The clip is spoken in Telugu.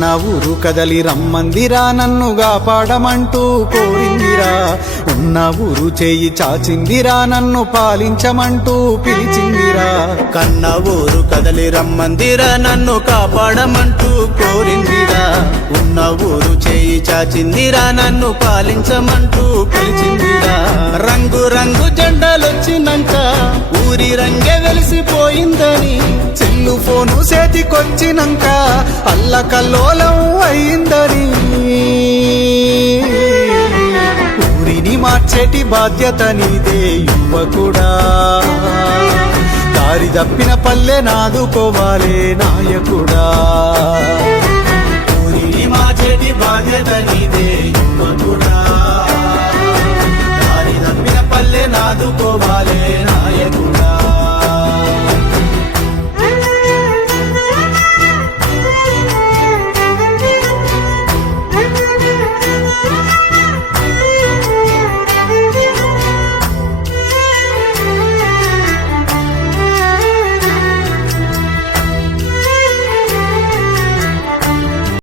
కన్న ఊరు కదలి రమ్మందిరా నన్నుగా పాడమంటూ కోరిందిరా ఉన్న ఊరు చేయి చాచిందిరా నన్ను పాలించమంటూ పిలిచిందిరా కన్న ఊరు కదలి రమ్మందిరా నన్ను కాపాడమంటూ కోరిందిరా ఉన్న ఊరు చేయి చాచిందిరా నన్ను పాలించమంటూ పిలిచిందిరా రంగు రంగు జెండాలొచ్చినాక ఊరి రంగే వెలిసిపోయిందని సెల్లు ఫోను చేతికొచ్చినాక అల్లకల్లోలం అయిందని ఊరిని మార్చేటి బాధ్యత నీదే యువకుడా దారి తప్పిన పల్లె నాదుకోవాలే నాయకుడా ఊరిని మార్చేటి బాధ్యత నీదే యువకుడా దారి తప్పిన పల్లె నాదుకోవాలే నాయకుడా